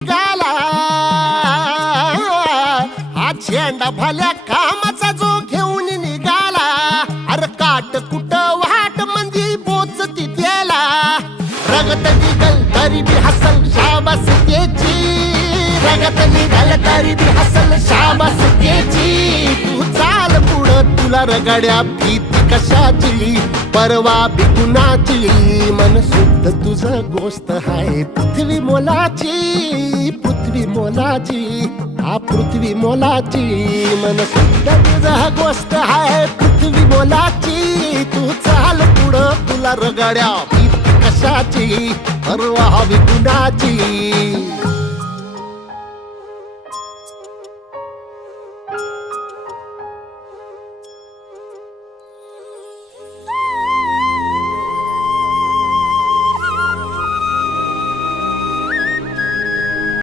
गाला हा झेंडा भल्या कामाचा जो घेऊन निघाला, अरे काट कुट वाट म्हणजे पोचती त्याला, रगत निघल तरी बी हसल शाबास त्याची, रगत निघल तरी बी हसल शाबास त्याची. तू चाल पुढं तुला रगड्या भीती कशाची, परवा बी कुणाची, मन शुद्ध तुझं गोष्ट हाय पृथ्वी मोलाची, पृथ्वी मोलाची, हा पृथ्वी मोलाची, मन शुद्ध तुझं गोष्ट हाय पृथ्वी मोलाची. तू चाल पुढं तुला रगड्या भीती कशाची, परवा बी कुणाची.